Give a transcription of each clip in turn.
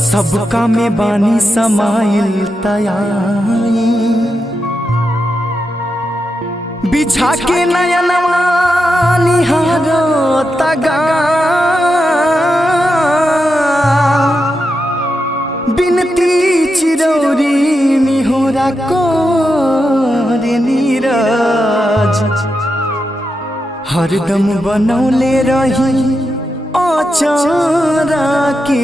सबका में बानी समाइल तयाई बिछा के नयनवा निहारो तगा बिनती चिरौरी निहोरा कोरे नीरज हरदम बनौले रही अचारा के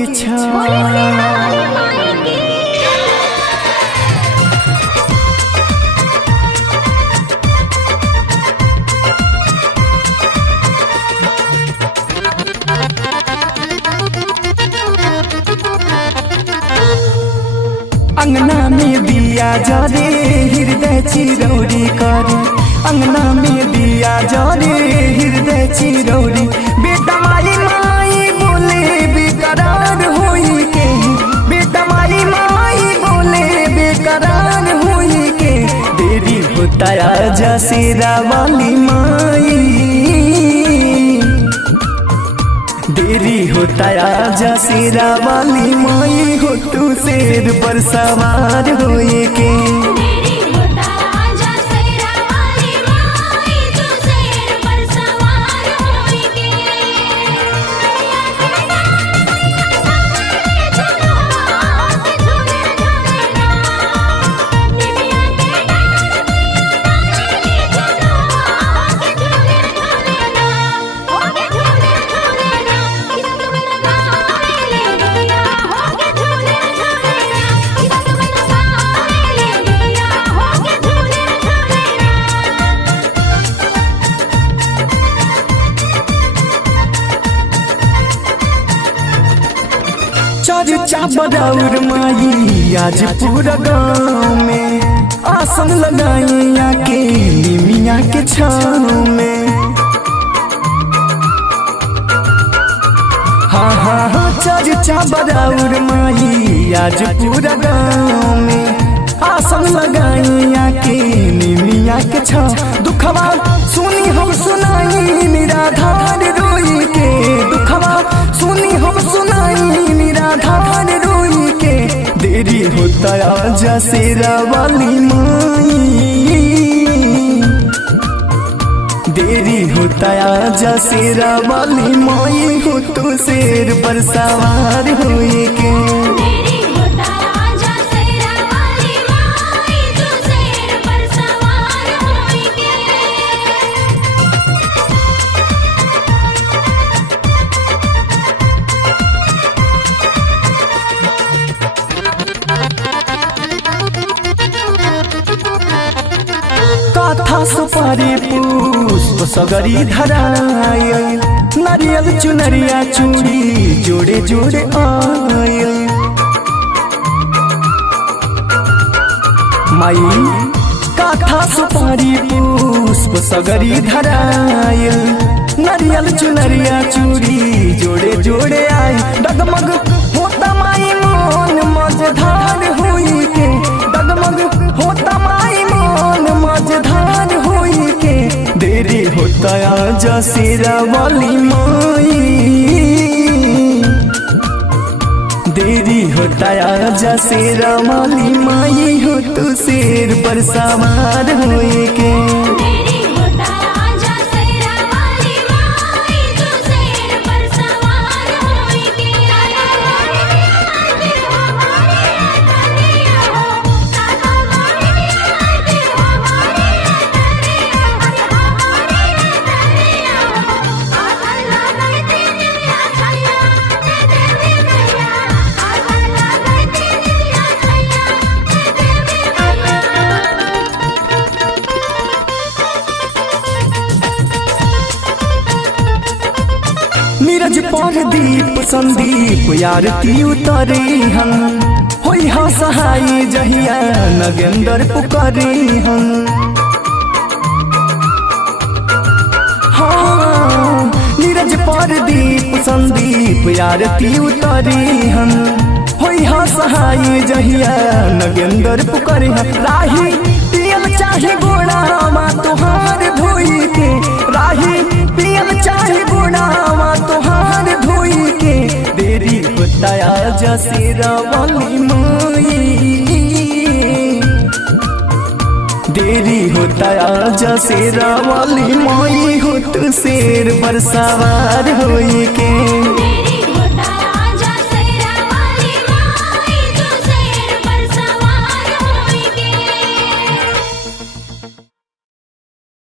अंगना में दिया जरे हृदय चिरौरी करे अंगना में दिया जरे हृदय चिरौरी बेटा माई माई बोले बेकरार होई के बेटा माई माई बोले बेकरार होई के देरी होता आजा शेरा वाली माई देरी होता आजा शेरा वाली माई हो तू शेर पर सवार होए के चर्चा बदौर माई आज पूरा गाँव में आसन लगाई आके मिया के छाँव में हाँ हाँ हाँ चर्चा बदौर माई आज पूरा गाँव में आसन लगाई आके मिया के छाँव दुखवा सुनी हम सुनाई निराधार रोई के दुखवा सुनी हम सुनाई निराधार रोई के देरी होता आजा शेरा वाली माई देरी होता आजा शेरा वाली माई हो तो शेर पर सवार होए के कथा सुपारी पुष्प सगरी धरायल नारियल चुनरिया चूड़ी जोड़े जोड़े आयल माई कथा सुपारी पुष्प सगरी धरायल नारियल चुनरिया चूड़ी जोड़े जोड़े आय डगमग होता माई मन मझधार हुई के डगमग होता माई मन मझधार हुई के देरी होता आजा शेरा वाली माई देरी होता आजा शेरा वाली माई हो तो शेर पर सवार हुए के नीरज पर दीप संदीप यारती उतरे हम होई हाँ सहाय जहिया नगेंदर पुकारे हम हाँ नीरज पर दीप संदीप यारती उतरे हम होई हाँ सहाय जहिया नगेंदर पुकारे हम राही पियल चाहे गोड़ा मा तुहार धोई के राही पियल चाहे गोड़ा मा तुहार धोई के देरी होता आजा शेरा वाली माई, देरी होता आजा शेरा वाली माई, हो तू शेर पर सवार होई के।